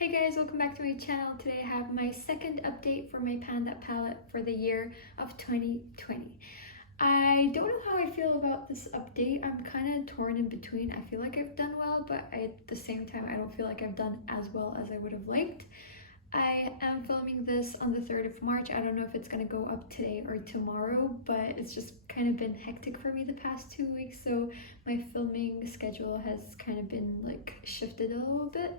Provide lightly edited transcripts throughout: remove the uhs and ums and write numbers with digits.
Hey guys, welcome back to my channel. Today I have my second update for my Panda palette for the year of 2020. I don't know how I feel about this update. I'm kind of torn in between. I feel like I've done well, but at the same time I don't feel like I've done as well as I would have liked. I am filming this on the 3rd of March. I don't know if it's going to go up today or tomorrow, but it's just kind of been hectic for me the past 2 weeks, so my filming schedule has kind of been like shifted a little bit.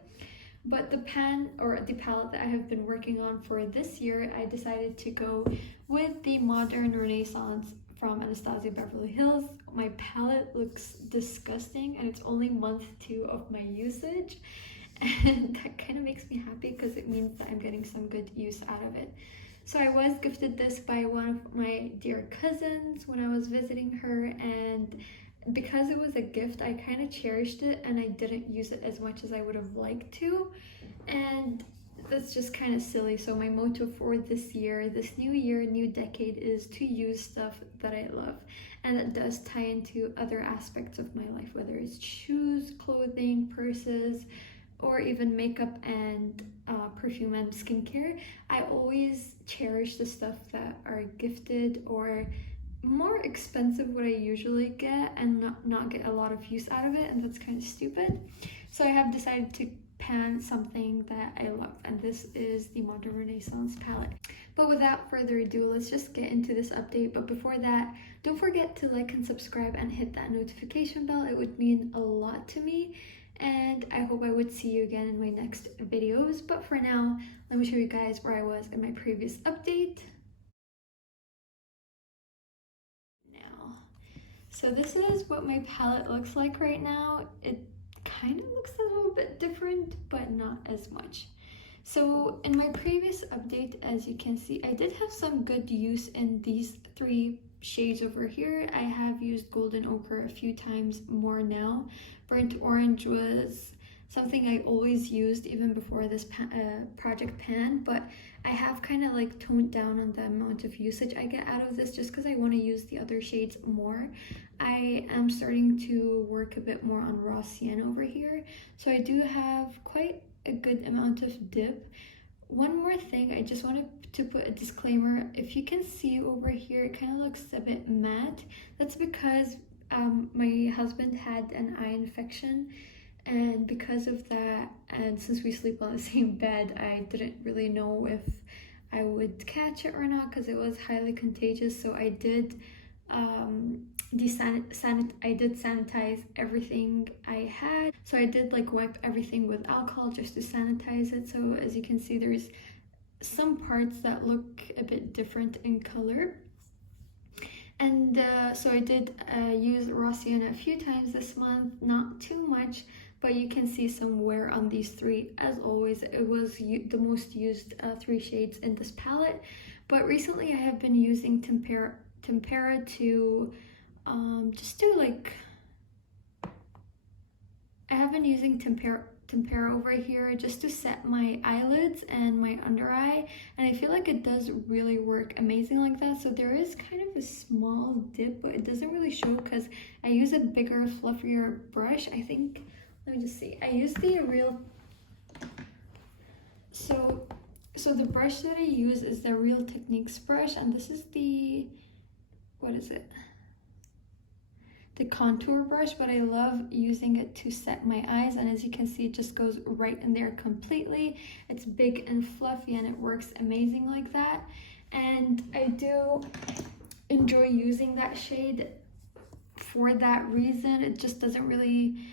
But the palette that I have been working on for this year, I decided to go with the Modern Renaissance from Anastasia Beverly Hills. My palette looks disgusting and it's only month 2 of my usage. And that kind of makes me happy because it means that I'm getting some good use out of it. So I was gifted this by one of my dear cousins when I was visiting her, and because it was a gift, I kind of cherished it and I didn't use it as much as I would have liked to, and that's just kind of silly. So my motto for this year, this new year, new decade, is to use stuff that I love, and that does tie into other aspects of my life, whether it's shoes, clothing, purses, or even makeup and perfume and skincare. I always cherish the stuff that are gifted or more expensive what I usually get and not get a lot of use out of it, and that's kind of stupid. So I have decided to pan something that I love, and this is the Modern Renaissance palette. But without further ado, let's just get into this update. But before that, don't forget to like and subscribe and hit that notification bell. It would mean a lot to me, and I hope I would see you again in my next videos. But for now, let me show you guys where I was in my previous update. So this is what my palette looks like right now. It kind of looks a little bit different, but not as much. So in my previous update, as you can see, I did have some good use in these 3 shades over here. I have used Golden Ochre a few times more now. Burnt Orange was something I always used even before this project pan, but I have kind of like toned down on the amount of usage I get out of this just because I want to use the other shades more. I am starting to work a bit more on Raw Sienna over here, so I do have quite a good amount of dip. One more thing, I just wanted to put a disclaimer. If you can see over here, it kind of looks a bit matte. That's because my husband had an eye infection, and because of that, and since we sleep on the same bed, I didn't really know if I would catch it or not because it was highly contagious. So I did sanitize everything I had. So I did like wipe everything with alcohol just to sanitize it. So as you can see, there's some parts that look a bit different in color. And so I did use Raw Sienna a few times this month, not too much, but you can see some wear on these 3. As always, it was the most used 3 shades in this palette. But recently I have been using Tempera to just do like, I have been using Tempera over here just to set my eyelids and my under eye, and I feel like it does really work amazing like that. So there is kind of a small dip, but it doesn't really show because I use a bigger, fluffier brush. I think, let me just see, I use the Real, so the brush that I use is the Real Techniques brush, and this is the, what is it? The contour brush, but I love using it to set my eyes, and as you can see, it just goes right in there completely. It's big and fluffy and it works amazing like that, and I do enjoy using that shade for that reason. It just doesn't really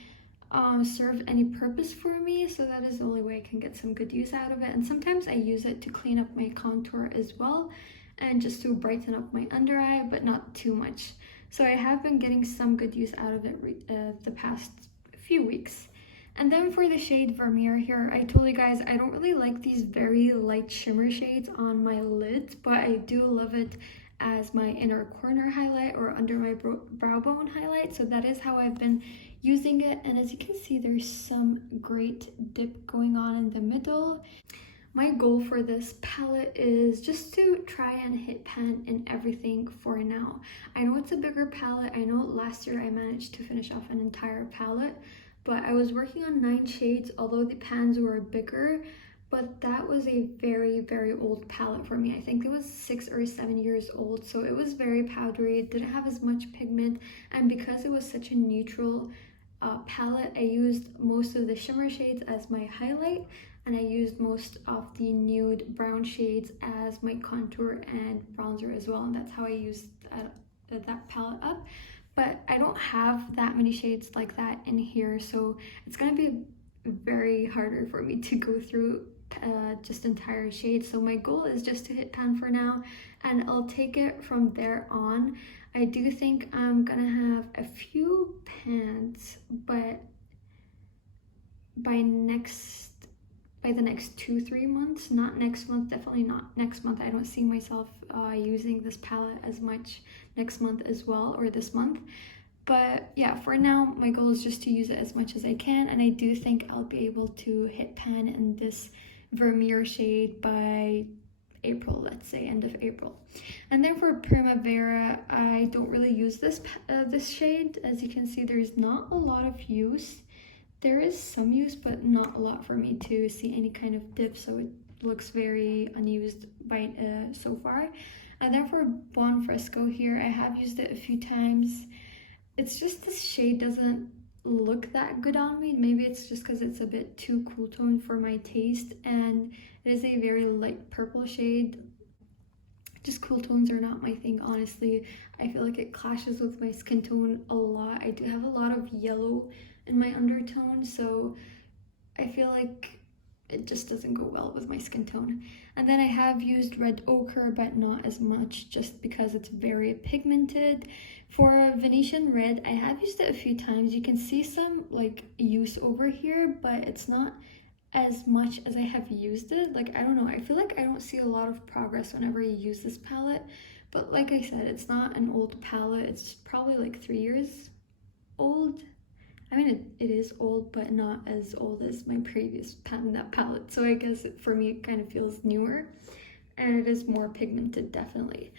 serve any purpose for me, so that is the only way I can get some good use out of it. And sometimes I use it to clean up my contour as well, and just to brighten up my under eye, but not too much. So I have been getting some good use out of it the past few weeks. And then for the shade Vermeer here, I told you guys I don't really like these very light shimmer shades on my lids, but I do love it as my inner corner highlight or under my brow bone highlight. So that is how I've been using it. And as you can see, there's some great dip going on in the middle. My goal for this palette is just to try and hit pan in everything for now. I know it's a bigger palette. I know last year I managed to finish off an entire palette, but I was working on 9 shades, although the pans were bigger, but that was a very old palette for me. I think it was 6 or 7 years old, so it was very powdery. It didn't have as much pigment, and because it was such a neutral palette, I used most of the shimmer shades as my highlight, and I used most of the nude brown shades as my contour and bronzer as well, and that's how I used that palette up. But I don't have that many shades like that in here, so it's gonna be very harder for me to go through just entire shades. So my goal is just to hit pan for now, and I'll take it from there on. I do think I'm gonna have a few pans, but by the next 2-3 months, not next month, definitely not next month. I don't see myself using this palette as much next month as well, or this month. But yeah, for now, my goal is just to use it as much as I can, and I do think I'll be able to hit pan in this Vermeer shade by April, let's say end of April. And then for Primavera, I don't really use this shade. As you can see, there's not a lot of use. There is some use, but not a lot for me to see any kind of dip, so it looks very unused by so far. And then for Buon Fresco here, I have used it a few times. It's just this shade doesn't look that good on me. Maybe it's just because it's a bit too cool tone for my taste, and it is a very light purple shade. Just cool tones are not my thing, honestly. I feel like it clashes with my skin tone a lot. I do have a lot of yellow in my undertone, so I feel like it just doesn't go well with my skin tone. And then I have used Red Ochre, but not as much, just because it's very pigmented. For Venetian Red, I have used it a few times. You can see some like use over here, but it's not as much as I have used it. Like, I don't know, I feel like I don't see a lot of progress whenever I use this palette. But like I said, it's not an old palette. It's probably like 3 years old. I mean, it is old, but not as old as my previous palette. So I guess for me, it kind of feels newer, and it is more pigmented, definitely.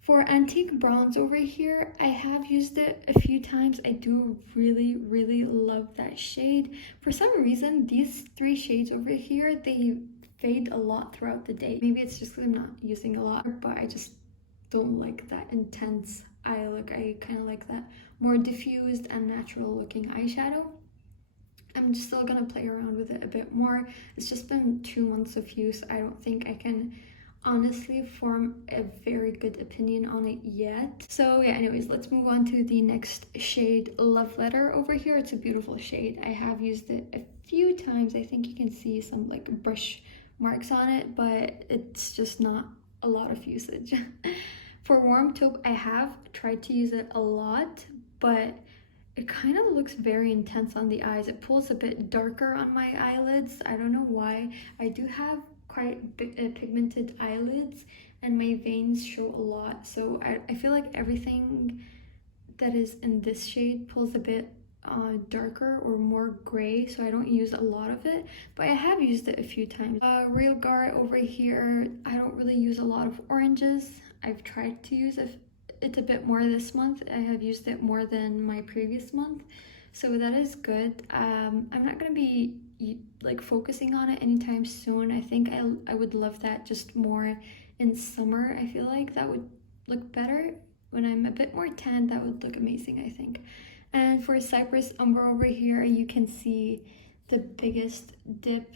For Antique Bronze over here, I have used it a few times. I do really love that shade. For some reason, these 3 shades over here, they fade a lot throughout the day. Maybe it's just because I'm not using a lot, but I just don't like that intense eye look. I kind of like that more diffused and natural looking eyeshadow. I'm just still gonna play around with it a bit more. It's just been 2 months of use. I don't think I can honestly form a very good opinion on it yet. So yeah, anyways, let's move on to the next shade, Love Letter over here. It's a beautiful shade. I have used it a few times. I think you can see some like brush marks on it, but it's just not a lot of usage. For Warm Taupe, I have tried to use it a lot, but it kind of looks very intense on the eyes. It pulls a bit darker on my eyelids. I don't know why. I do have quite pigmented eyelids, and my veins show a lot, so I feel like everything that is in this shade pulls a bit darker or more gray, so I don't use a lot of it, but I have used it a few times. Real Gar over here, I don't really use a lot of oranges. I've tried to use it a bit more this month. I have used it more than my previous month, so that is good. I'm not gonna be like focusing on it anytime soon. I think I would love that just more in summer. I feel like that would look better when I'm a bit more tan. That would look amazing, I think. And for Cypress Umber over here, you can see the biggest dip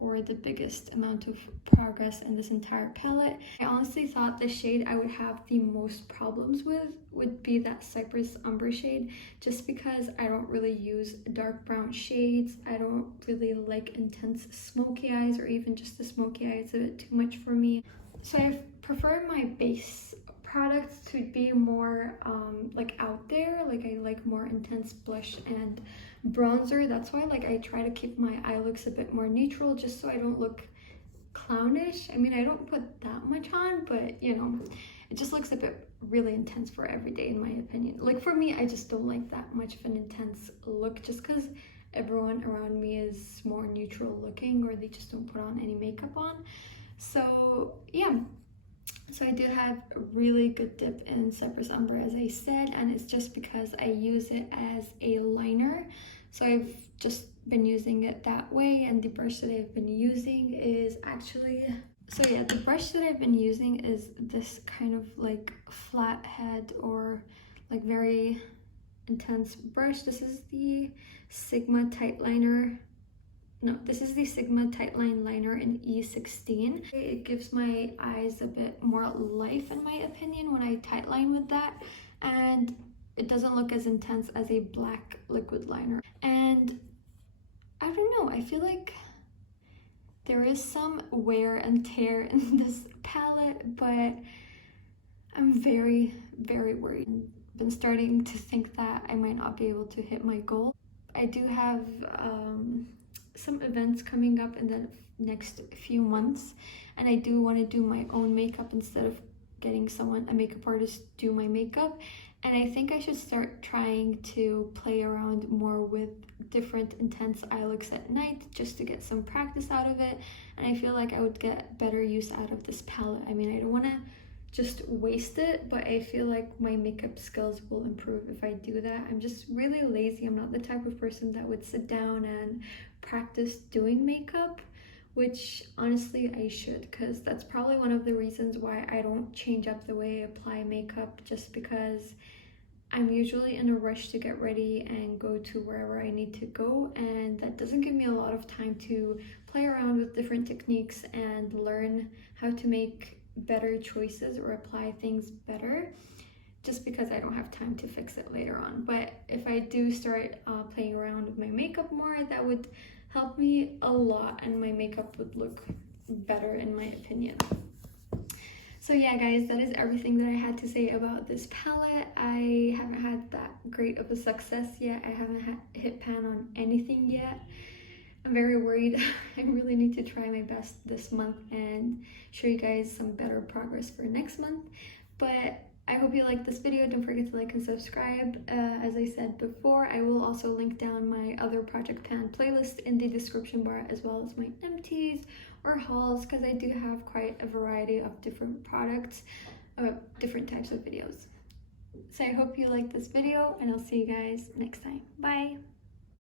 or the biggest amount of progress in this entire palette. I honestly thought the shade I would have the most problems with would be that Cypress Umber shade, just because I don't really use dark brown shades. I don't really like intense smoky eyes, or even just the smoky eye. It's a bit too much for me. So I prefer my base products to be more like out there. Like, I like more intense blush and bronzer. That's why like I try to keep my eye looks a bit more neutral, just so I don't look clownish. I mean, I don't put that much on, but you know, it just looks a bit really intense for every day, in my opinion. Like, for me, I just don't like that much of an intense look, just because everyone around me is more neutral looking, or they just don't put on any makeup on. So yeah, so I do have a really good dip in Cypress Umber, as I said, and it's just because I use it as a liner. So I've just been using it that way, and the brush that I've been using is actually, so yeah, the brush that I've been using is this kind of like flat head or like very intense brush. This is the Sigma Tight Liner. No, this is the Sigma Tightline Liner in E16. It gives my eyes a bit more life in my opinion when I tightline with that, and it doesn't look as intense as a black liquid liner. And I don't know, I feel like there is some wear and tear in this palette, but I'm very, very worried. I've been starting to think that I might not be able to hit my goal. I do have some events coming up in the next few months, and I do want to do my own makeup instead of getting a makeup artist do my makeup. And I think I should start trying to play around more with different intense eye looks at night just to get some practice out of it, and I feel like I would get better use out of this palette. I mean, I don't want to just waste it, but I feel like my makeup skills will improve if I do that. I'm just really lazy. I'm not the type of person that would sit down and practice doing makeup, which honestly I should, because that's probably one of the reasons why I don't change up the way I apply makeup, just because I'm usually in a rush to get ready and go to wherever I need to go, and that doesn't give me a lot of time to play around with different techniques and learn how to make better choices or apply things better, just because I don't have time to fix it later on. But if I do start playing around with my makeup more, that would help me a lot, and my makeup would look better in my opinion. So yeah guys, that is everything that I had to say about this palette. I haven't had that great of a success yet. I haven't hit pan on anything yet. I'm very worried. I really need to try my best this month and show you guys some better progress for next month. But I hope you liked this video. Don't forget to like and subscribe. As I said before, I will also link down my other Project Pan playlist in the description bar, as well as my empties or hauls, because I do have quite a variety of different products, different types of videos. So I hope you liked this video, and I'll see you guys next time. Bye!